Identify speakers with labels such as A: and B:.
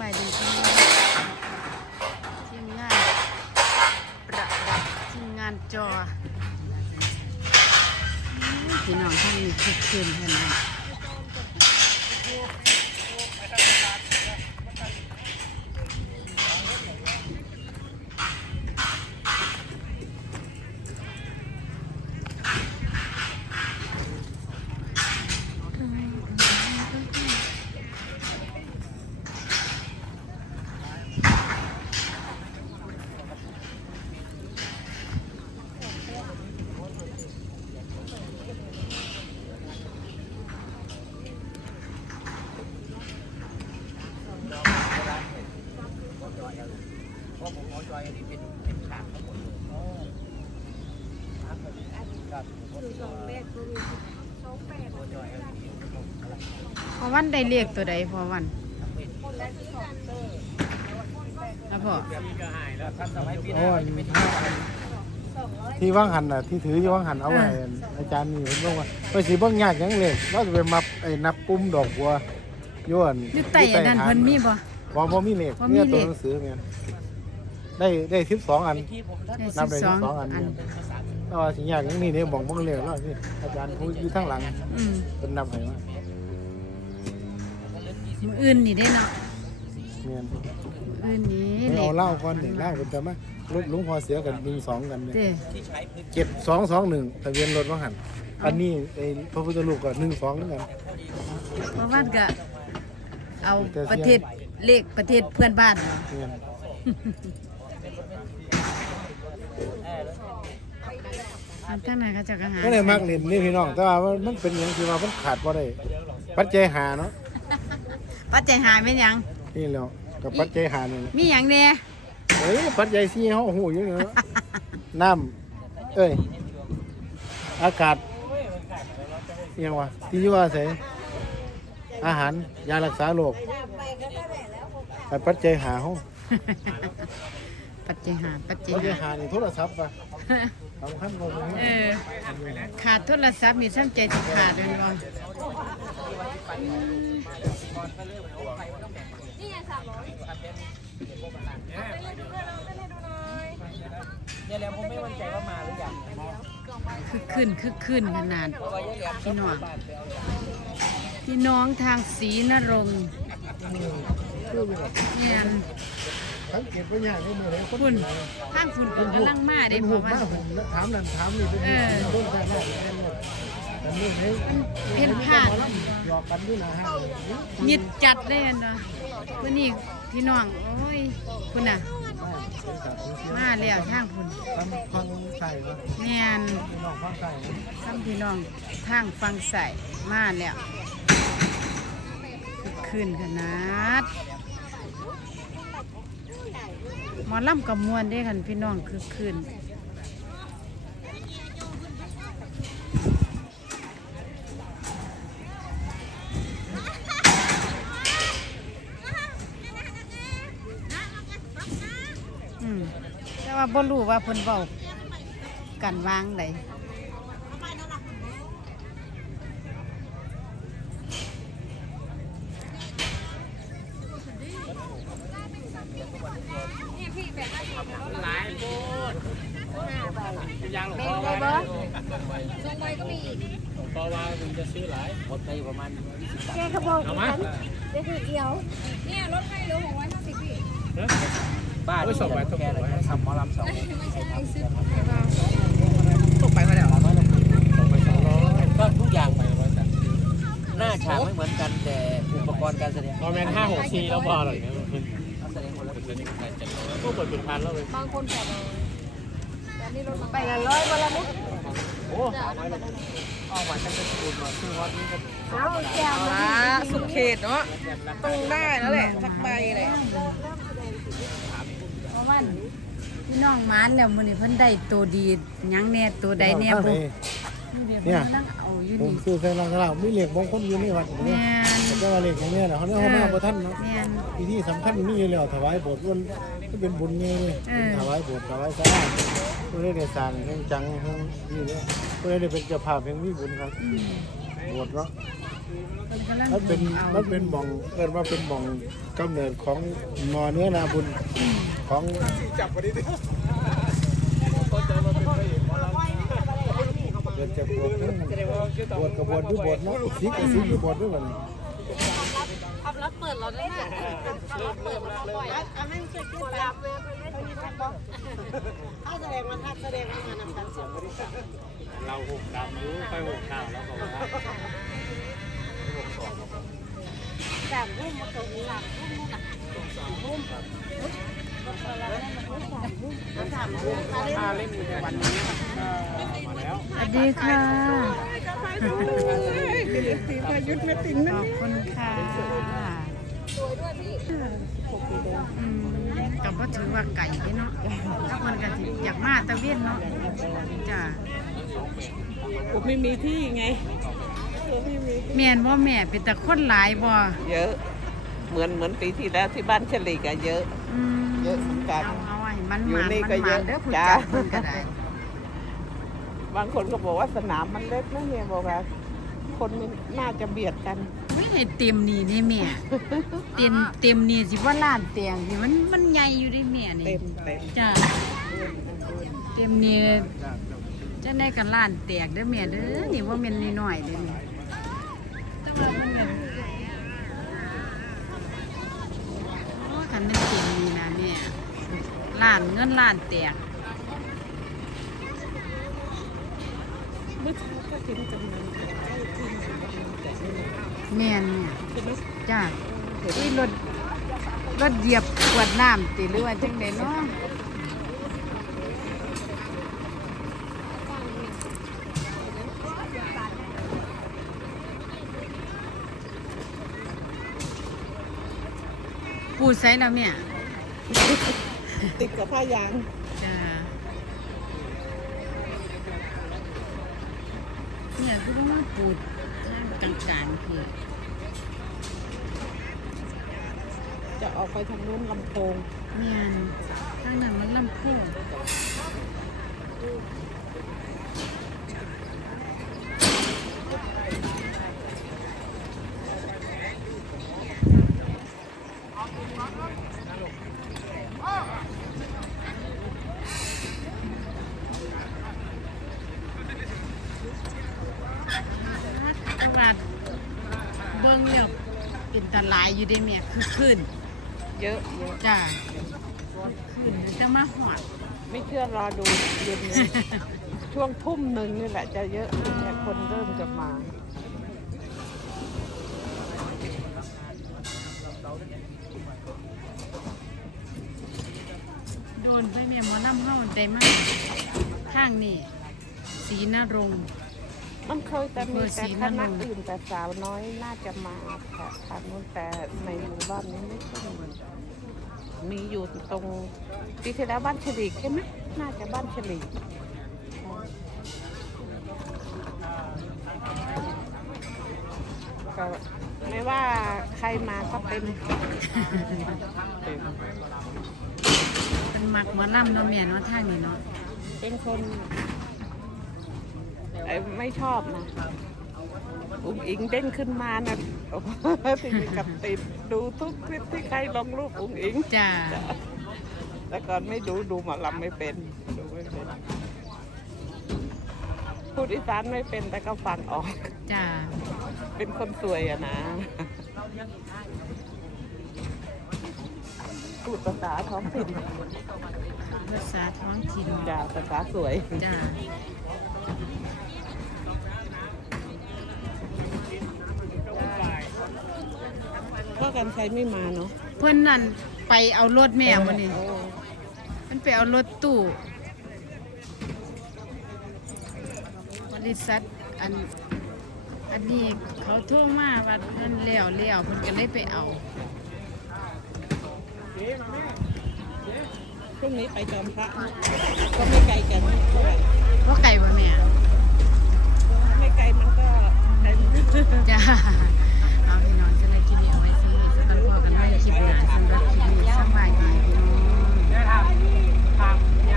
A: บายดีทีมงานทีมงานประดับทีมงานจอพี่น้องท่านนี้คึกคืนเห็นไหม พอวันได้เรียกตัวใดพอวันแล้วพอ
B: โอ้ยที่ว่างหันน่ะที่ถืออยู่ว่างหันเอาไว้อาจารย์นี่เพิ่นบอกว่าไปสิเบิ่งยากหยังเลยเราจะไปมับไอ้นับปุ่มดอกบัวย้วน
A: อยู่ใต้อันนั้นเพิ่นมีบ่
B: บ่บ่มีเลข
A: บ่มี
B: เนี่ย
A: เล
B: ตัว
A: ข
B: หนังสือแม่นได้ได้12อัน
A: ได้
B: นับได้
A: สิบสอง
B: 12อัน
A: อัน
B: เนี่ยแต่ว่าสิยากหยังนี่เนี่ยบอกบ่เลขแล้วนี่อาจารย์ผู้อยู่ข้างหลัง
A: อืม
B: เพิ่นนับให้ว่า
A: มืออื่นนี่ได้เนาะ
B: แม่น
A: มืออื่นนี่
B: ไม่เอาเหล้าก่อนนี่เหล้าเพิ่นจะมาลุหลุงพอเสียกัน12กันเนี่ย
A: เด้
B: เจ็ดสองสองหนึ่งทะเบียนรถว่างหันอันนี้ไอ้พระพุทธรูปก็หนึ่งสองเหมือนกัน
A: เพราะวันก็เอาประเทศเลขประเทศเพื่อนบ้านเนาะ
B: เนี่ย
A: อันท่านไหนก็จะกระหา
B: ก็เลยมักเล่นนี่พี่น้องแต่ว่ามันเป็นอย่างที่ว่ามันขาดบ่ได้ปัจจัยหาเนาะ
A: ปัจจัยหายไม่ยัง
B: นี่แหล้วกับปัจจัยหานี่แหละ
A: มีอย่างเนี่ย
B: เอ้ยปัจจัยสี่เฮาหูอยู่เนาะ น้ำเอ้ย อากาศอิหยังวะที่ว่าใส่อาหาร ยารักษาโรคแต่ปัจจัยหาเฮา
A: ปัจจัยหาปัจจัย
B: ปัจจัย
A: หา
B: หานี่โทรศัพท์ป่ะสำคัญกว่าเลย
A: เออขาดโทรศัพท์มีซ้ำใจสิขาดเลย บ่
C: เนี่ยแล้วผมไม่มั่นใจว่ามาหรือยัง
A: คือขึ้นคือขึ้นขนาดพี่น้องพี่น้องทางศรีนรงค์เนี่ย
B: สังเกตว่ายากที่มือคน
A: คุณทางคุณกำลังมาได้
B: เป็น
A: เพ
B: หู
A: ราะว่า
B: ถามนั่นถามนี่เป็นต้นแต่แรก เพ่
A: นพลา
B: พยิด
A: จัดเลยนะวันนี้พี่น้อง โอ้ยคุณน่ะ มาแล้วทางคุณ
B: ฟังใส่ก็
A: แม่น
B: ลองฟังใส่
A: ทำพี่น้องทางฟังใส่มาแล้วคึกคืนขนาดหมอลำกับมวนได้กันพี่น้องคือคืน ว่าบ่รู้ว่าเพิ่นเว้ากันวางใด
C: หลายโคตรยางหลวงพ่อว่าทรงใบก็มีอีกหลวงพ่อว่าคุณจะซื้อหลายหมดไปอยู่ประมาณ
D: แกกระบอก
C: เอามา
D: เด็กเดียว
E: เนี่ยรถไฟเหลือหกร้อยห้าสิบพี่
C: บ้านส่งไปแกเลยทำหมอลำสอง
F: ตกไปมาแล้ว
C: ส่งไปสองร้อย
F: ก็ทุกอย่าง
C: ไปร้อยสามสิบ
F: หน้าฉากไม่เหมือนกันแต่อุปกรณ์การแสดง
C: พอแมนห้าหกสี่แล้วพอหรอกเนี่ย
F: แสดงคนละ
C: เป็นนี้ใครจะก็เปิดเป็นพันแล้วเลย
E: บางคนแปดร้อยแต่นี่รถ
D: ไปละร้อยวันละมุก
C: โอ้ออกมาตั้งแต่คุณมาซื้อวัดนี้ก็
D: เอาแก้วมา
F: อ่าสุดเขตเนาะต้องได้แล้วแหละสักใบเลย
A: เพราะ ว่าพี่น้องหมานแล้วมื้อนี้เพิ่นได้ตัวดีหยังแน่ตัวใดแน่บ่
B: เนี่ย
A: นั่งเอาอยู่
B: ผม
A: นี่
B: ซื้อใส่รางกระลามีเหล็กบางคนอยู่ในวัดเนี่ย
A: แม่น
B: แต่ว่าเหล็กอย่างเนี้ยนะเขาเนี่ยเขามาบ่ท่านเนาะ
A: แม่น
B: พิธีสำคัญมีอยู่แล้วถวายโบสถ์มันก็เป็นบุญไงเลย
A: เออ
B: ถวายโบสถ์ถวายสาราเพื่อได้สร้างให้จังให้นี่เนี่ยเพื่อได้เป็นเจ้าภาพแห่งมีบุญครับ
A: อืม
B: โบสถ์เนาะ
A: เพิ่นกำลัง
B: มันเป็น
A: เอา
B: มันเป็นหม่องเอิ้นว่าเป็นหม่องกำเนิดของงอเนื้อนาบุญ ของเกิดจากบวชนั่นบวชกับบวชด้วยบวชเนาะสิกับสิกับบวชด้วยกัน
C: เราหกดำรู้ไปหกข่าวแล้วบอกว่า
D: สามทุ่มมาตรงนี้สามทุ่มนู่นน่ะสามทุ่มสามทุ่มมาเล่น
C: ถ้าเล่นในวันนี้มาแล้ว
A: สวัสดีค่ะ
F: สีพายุทธแม่ติ๋ม
A: ขอบคุณค่ะอืมกับว่าถือว่าไก่เด้เนาะถ้ามันกันอยากมาตะเวียนเนาะจ้ะ
F: ผมไม่มีที่ไง
A: แม่นว่าแม่เป็นแต่คนหลายบ่
F: เยอะ เหมือนเหมือนปีที่แล้วที่บ้านเฉลิกอะเยอะ เยอะเหมือนกัน
A: มัน
F: อยู่
A: มัน
F: นี่
A: มัน
F: ก็เย
A: มั
F: อะ
A: นเด้อผู้
F: จ้า
A: จัดเพิ่นก็ได้
F: บางคนก็บอกว่าสนามมันเล็กนะเฮียบอกว่าคนมันน่าจะเบียดกัน
A: ไม่ให้เต็มนี่นี่แม่เต็มเต็มนี่สิว่าล้านเตียงนี่มันมันใหญ่อยู่เดิแม่นี่
F: เต็มเต็ม
A: จ้ะเต็มนี่จะได้กันล้านแตกเด้อแม่เด้อนี่ว่าแม่นน้อยๆเด้อนี่แต่ว่ามันเป็นโอ้คันเป็นเต็มนี่นะแม่ ล้านเงินล้านแตกแมนเนี่ยจ้าที่รถรถเหยียบขวดน้ำติหรือว่าจังไดเนาะปูใส่แล้วแม่
F: ติดกับผ้ายาง
A: จ้าเนี่ยคือต้องมาปูดทางกลางๆคือ
F: จะออกไปทางนู้นลำโพง
A: เมียนทางนั้นมันลำโพงตลาด เบิ้งเนี่ยเป็นตลายอยู่ได้เมียคือขึ้น
F: เยอะเยอะ
A: จ้าขึ้นจะมาหอด
F: ไม่เชื่อรอดูเย็นนี้ ช่วงทุ่มหนึ่งนี่แหละจะเยอะเนี่ยคนเริ่มจะมา
A: โดนไปเมียหมอลำเฮาได้มากข้างนี่สีนรงค์
F: มันเคยแต่มีแต่ค
A: นั่น
F: ณะอื่นแต่สาวน้อยน่าจะมาค่ะทางนู้นแต่ในหมู่บ้านนี้ไม่ค่อยมีมีอยู่ตรงปีที่แล้วบ้านฉลีกใช่ไหมน่าจะบ้านฉลีกก็ไม่ว่าใครมาก็เต็มเต็ม
A: เป็นมักหมอลำเนาะเมียเนาะทางนี่เนาะ
F: เป็นคน ไอ้ไม่ชอบนะอุ้งอิงเด้งขึ้นมานะโอ้โหทีนี้กับติดดูทุกคลิปที่ใครลงรูปอุ้งอิง
A: จ้า
F: แต่ก่อนไม่ดูดูหมอลำไม่เป็นดูไม่เป็นพูดอีสานไม่เป็นแต่ก็ฟังออก
A: จ้า
F: เป็นคนสวยอะนะพูดภาษาท้องถิ่น
A: ภาษาท้องถิ่น
F: จ้าภาษาสวย
A: จ้า
F: กันใครไม่มาเนาะ
A: เพื่อนนั่นไปเอารถแม่มานี่มันไปเอารถตู้บริษัทอันอันนี้เขาโทรมาว่านั่นเลี้ยวเลี้ยวเพิ่นก็เลยไปเอา
F: พรุ่งนี้ไปจอมพระก็ไม่ไกลกันเท่าไหร่
A: ว่ไกลวะแม่
F: ไม่ไกลมันก็
A: จ้า